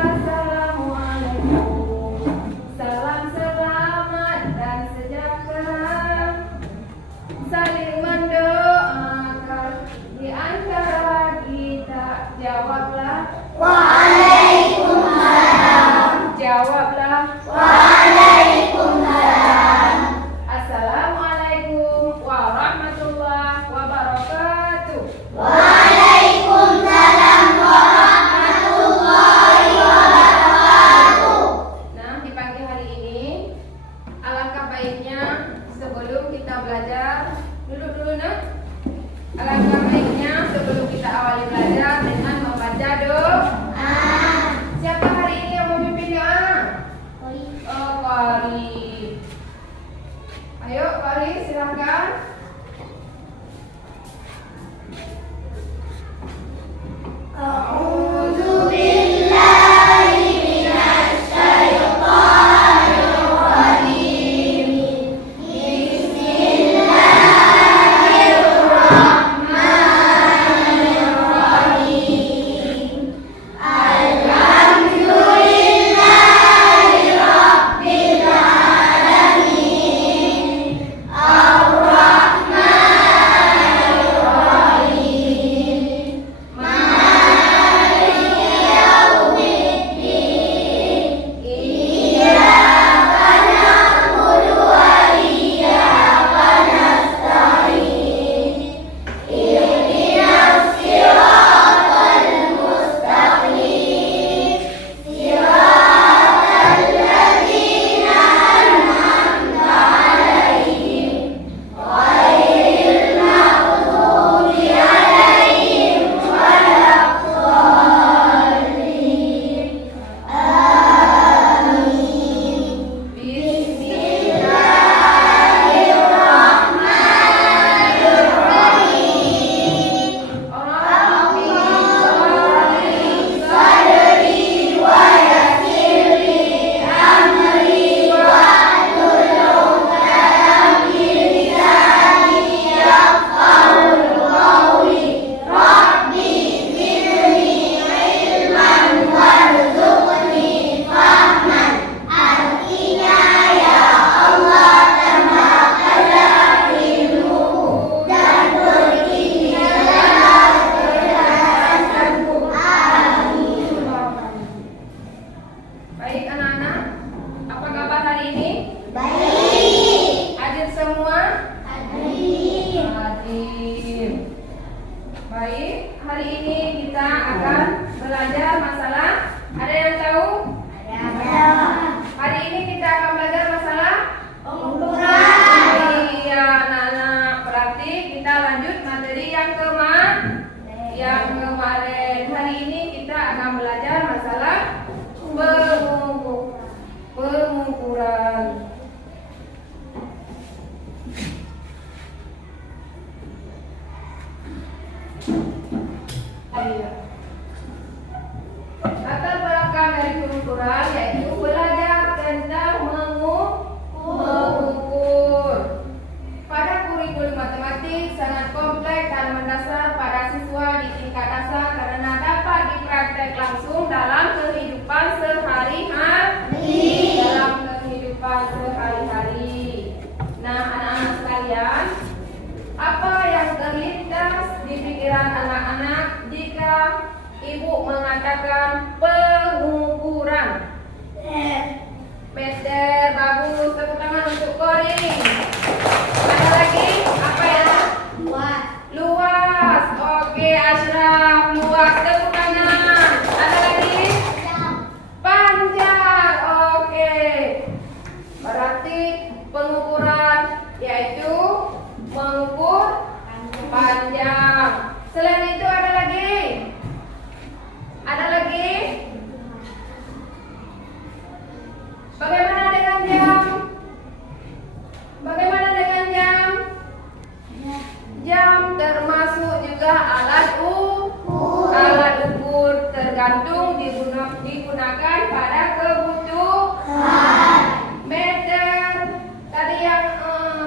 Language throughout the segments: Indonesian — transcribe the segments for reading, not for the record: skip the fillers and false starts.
Assalamualaikum. Salam selamat dan sejahtera. Saling mendoakan di antara kita. Jawablah. Waalaikumsalam. Jawablah. Waalaikumsalam. Assalamualaikum warahmatullahi wabarakatuh. Waalaikumsalam warahmatullahi wabarakatuh. Nah, di pagi hari ini alangkah baiknya sebelum kita belajar, duduk dulu nak. Alangkah baiknya sebelum kita awali belajar dengan membaca doa. Siapa hari ini yang memimpin doa? Oh, Qari. Ayo, Qari, silakan. A'udzu billahi minasy syaithanir rajim. Bismillahirrahmanirrahim. Alhamdulillahi rabbil alamin. Ar-Rahmanir Rahim. Maliki yaumiddin. Iyyaka na'budu wa iyyaka nasta'in. Ihdinas siratal mustaqim. Siratal ladzina an'amta 'alaihim ghairil maghdubi 'alaihim waladdallin. Amin. Bismillahirrahmanirrahim. Rabbi shrah sadri wa yassir li amri wahlul 'uqdatam min lisani yafqahul qawli. Rabbi zidni ilman warzuqni fahman. Artinya, ya Allah, tambahkanlah ilmuku dan beri jalan kecerdasanku. Amin. Baik anak-anak, apa kabar hari ini? Baik. Hadir semua? Hadir. Hadir. Baik, hari ini kita akan belajar masalah. Ada yang tahu? Ada. Hari ini kita akan belajar masalah Pengukuran. Iya, anak-anak. Berarti kita lanjut materi yang kemarin. Hari ini kita akan belajar masalah pengukuran. Latar belakang dari pengukuran yaitu belajar tentang mengukur. Pada kurikulum matematik sangat kompleks dan mendasar pada siswa di tingkat dasar karena dapat dipraktek langsung dalam kehidupan sehari-hari. Nah, anak-anak sekalian, apa yang terlintas di pikiran anak-anak jika ibu mengatakan pengukuran? Meter, bagus, tepuk tangan untuk Qari. Ada lagi? Apa ya? Luas. Oke, Ashraf, luas, tepuk tangan. Ada lagi? Panjang. Oke. Berarti pengukuran yaitu mengukur panjang. Selain itu ada lagi? Ada lagi? Bagaimana dengan jam? Bagaimana dengan jam? Jam termasuk juga alat ukur, tergantung digunakan pada kebutuhan. Meter tadi yang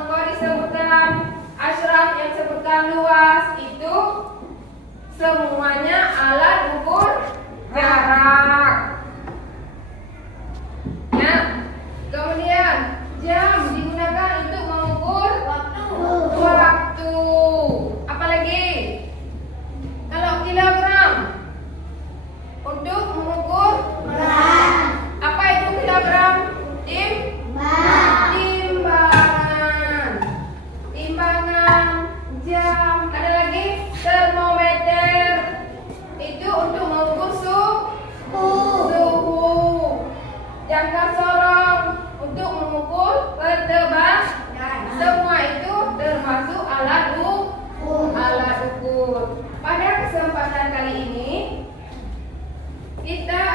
kau disebutkan, Ashraf yang sebutkan luas, itu semuanya alat ukur jarak.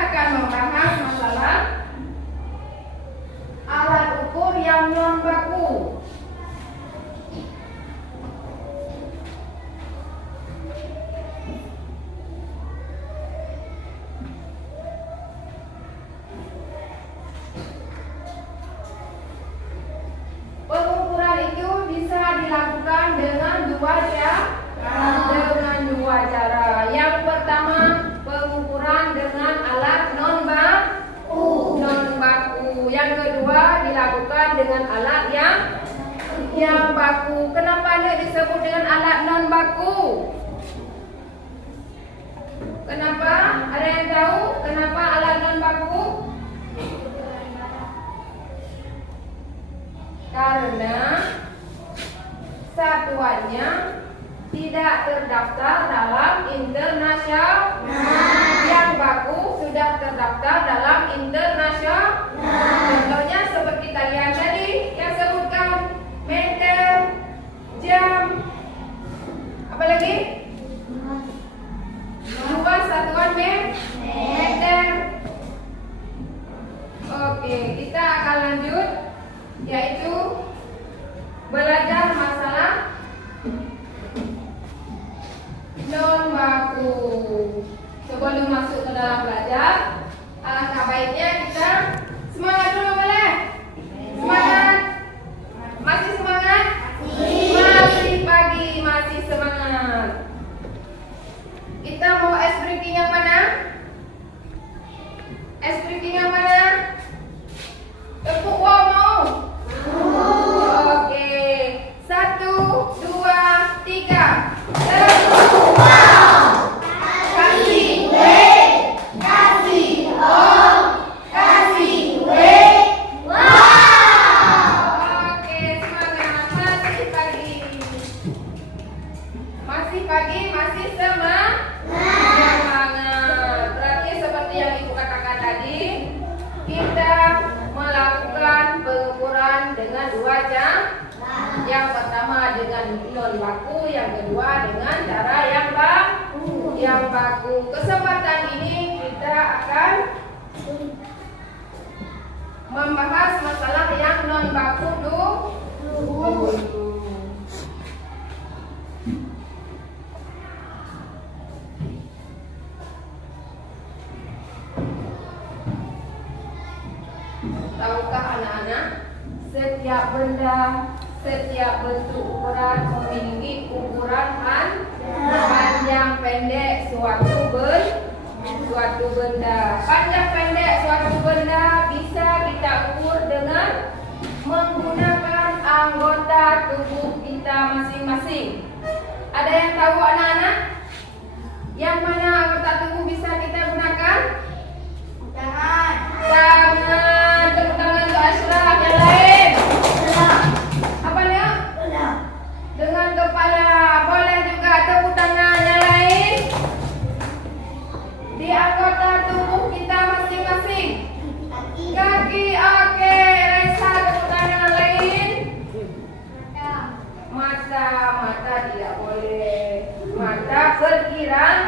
akan membahas masalah alat ukur yang non baku. Pengukuran itu bisa dilakukan dengan dua cara. Yang pertama, pengukuran dengan alat non baku. Yang kedua, dilakukan dengan alat yang baku. Kenapa ini disebut dengan alat non baku? Kenapa? Ada yang tahu kenapa alat non baku? Karena satuannya tidak terdaftar dalam internasional. Yang baku sudah terdaftar dalam internasional. Contohnya seperti kalian tadi yang sebutkan meter, jam, apa lagi? Dua satuan meter. Oke, kita akan lanjut, yaitu belajar masalah non baku. Sebelum masuk ke dalam belajar, alangkah baiknya kita semangat dulu, boleh? Semangat? Masih semangat? Masih pagi, masih semangat. Kita mau ice breaking yang mana? Ice breaking yang mana? Tepuk wow mau? Oke, 1, 2, 3. Tepuk wow. Kasih W, kasih O, kasih W. Wow. Oke, semangat. Masih pagi. Masih pagi, masih semangat. Berarti seperti yang Ibu katakan tadi, kita melakukan pengukuran dengan dua cara. Yang pertama dengan non baku, yang kedua dengan cara yang baku. Kesempatan ini kita akan membahas masalah yang non baku dulu. Tahukah anak-anak, setiap benda, setiap bentuk ukuran memiliki ukuran panjang pendek suatu benda. Panjang pendek suatu benda bisa kita ukur dengan menggunakan anggota tubuh kita masing-masing. Ada yang tahu anak-anak? Yang mana anggota tubuh bisa kita gunakan? Tangan. Tepuk tangan untuk Ashraf. Yang lain? Apa nih? Dengan kepala. Boleh juga tepuk tangan. Yang lain? Di anggota tubuh kita masing-masing. Kaki. Oke. Resa, tepuk tangan. Yang lain? Mata tidak boleh. Mata perkiraan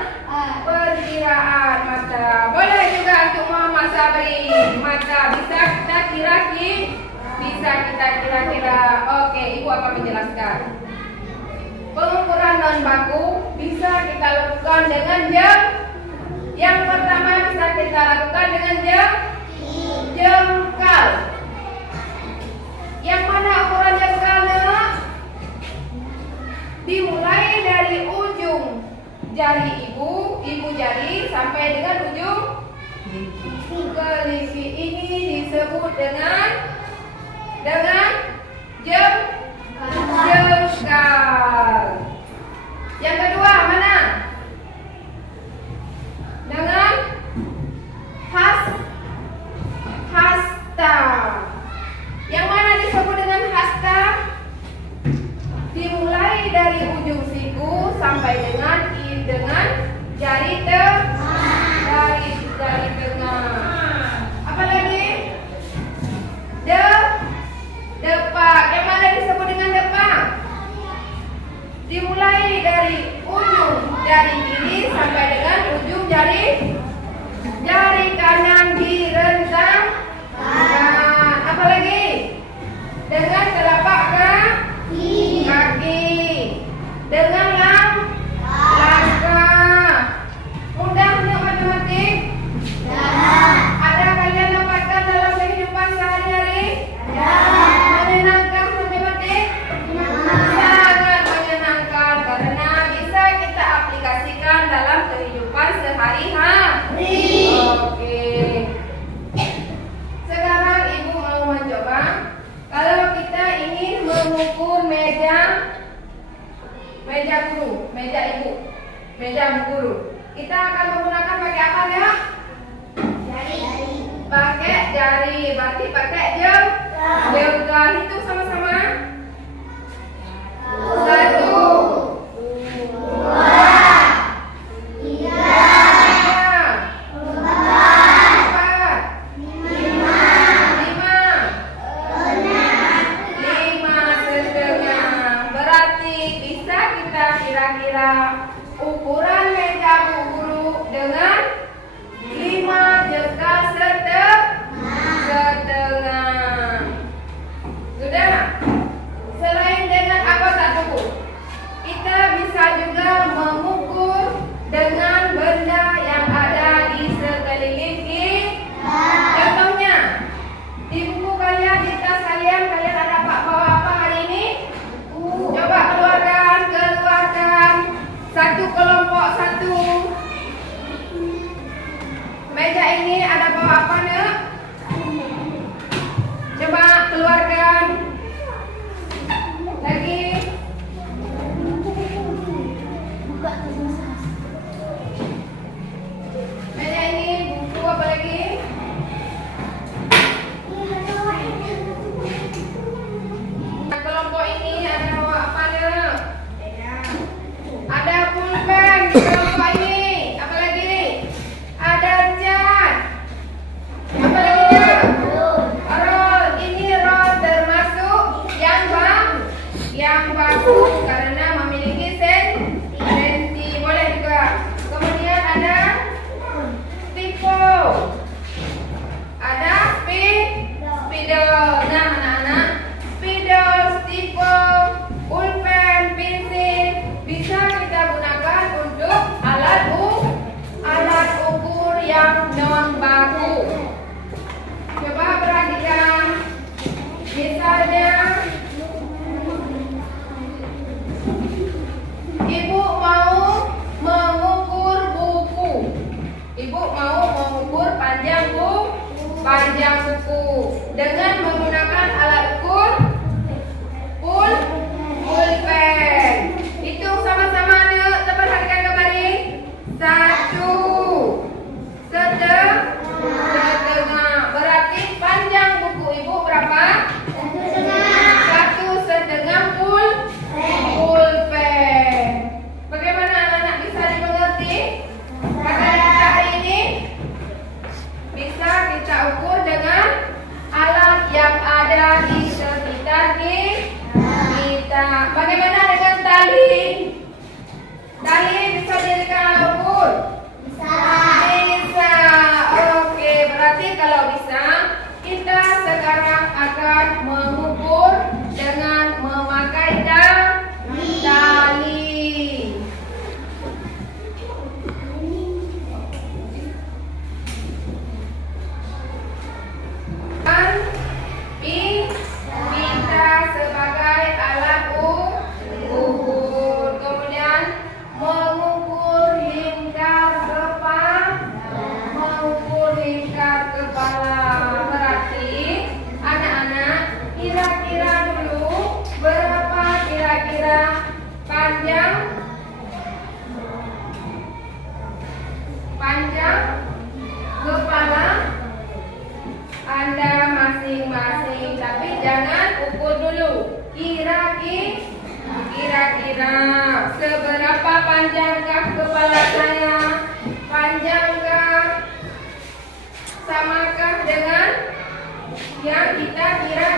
mata. Boleh juga untuk Muhammad Sabri. Mata bisa kita kira-kira. Oke, Ibu akan menjelaskan. Pengukuran non baku bisa kita lakukan dengan jam. Yang pertama bisa kita lakukan dengan jengkal. Yang mana ukuran jengkalnya? Dimulai dari ujung jari ibu jari sampai dengan ujung kelingking. Ini disebut dengan jengkal. Yang kedua mana? Dengan hasta. Yang mana disebut dengan hasta? Dimulai dari ujung siku sampai dengan jari tengah. Apa lagi? berarti pakai jenggal. Hitung sama-sama. 1, 5 kira-kira ukuran meja Bu Guru dengan 5 jengkal setengah. Sudah? Selain dengan apa satu Bu? Kita bisa juga mengukur dengan benda yang ada di sekeliling kita. Contohnya, di buku kalian, di tas kalian ada bawa apa hari ini? Coba keluarkan satu kelompok satu. Meja ini ada bawa apa nih? Coba keluarkan lagi. Meja ini buku apa lagi? Kelompok ini ada bawa apa nih? Ada pulpen di kelompok ini. Apa lagi? Ada cat. Apa lagi? Roll. Ini roll termasuk yang bagus karena memiliki senti. Boleh juga. Kemudian ada tipe. Ada spidol. Nah, anak-anak, spidol, tipe, pulpen, pensil bisa kita gunakan untuk alat ukur yang non baku. Coba perhatikan. Misalnya, Ibu mau mengukur buku. Ibu mau mengukur panjang buku dengan menggunakan alat ukur pulpen. Hitung sama-sama nih, perhatikan kembali. 1 setengah. Berarti panjang buku Ibu berapa? 1 setengah pulpen. Bagaimana anak-anak bisa dimengerti? Kata kita hari ini bisa kita ukur dengan alat yang ada di sekitar kita. Bagaimana dengan tali? Tali bisa dijadikan alat ukur? Bisa. Oke, berarti kalau bisa, kita sekarang akan mengukur dengan memakai tali. Kita sebagai alat ukur. Kemudian mengukur lingkar kepala. Berarti anak-anak kira-kira dulu berapa kira-kira panjang kepala Anda masing-masing, tapi jangan ukur dulu. Kira-kira seberapa panjangkah kepala saya? Panjangkah? Samakah dengan yang kita kira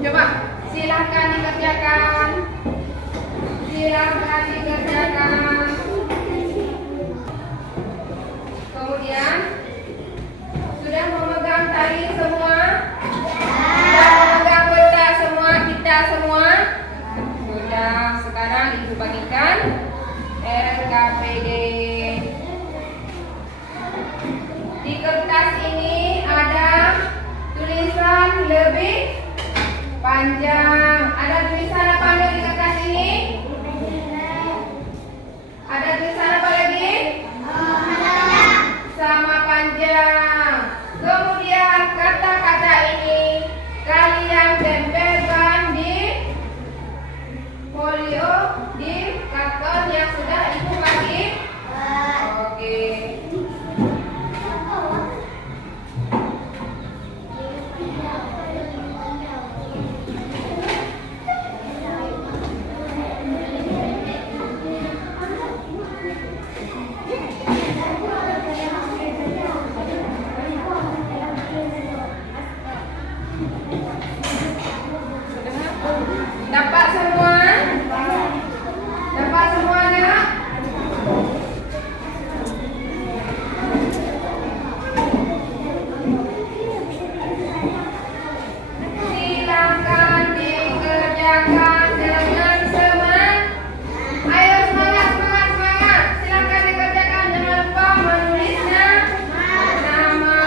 Coba silahkan dikerjakan. Kemudian sudah memegang tali semua? Sudah memegang peta semua, kita semua? Sudah. Sekarang Ibu bagikan RKPD. Di kertas ini ada panjang. Ada tulisan apa di kertas ini? Ada tulisan apa lagi? Sama panjang. Kemudian kata-kata ini kalian tempelkan di folio di karton yang sudah ibu bagi. Oke. Dapat semua? Dapat semua nak? Silakan dikerjakan dengan semangat. Ayo semangat, semangat, semangat. Silakan dikerjakan, jangan lupa menulisnya nama.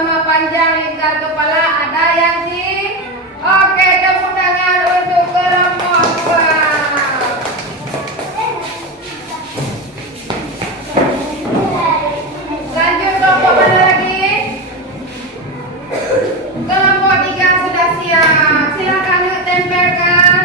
sama panjang lingkar kepala. Ada yang di? Oke, tepuk tangan untuk kelompok 2. Lanjut kelompok mana lagi? Kelompok 3 sudah siap. Silakan yuk tempelkan.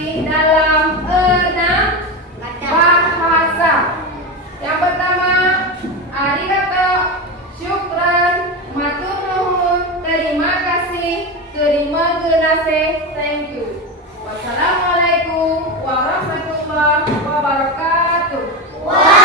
kasih dalam 6 bahasa. Yang pertama, arigato, syukran, matur nuhun, terima kasih, terima kasih, thank you. Wassalamualaikum warahmatullahi wabarakatuh.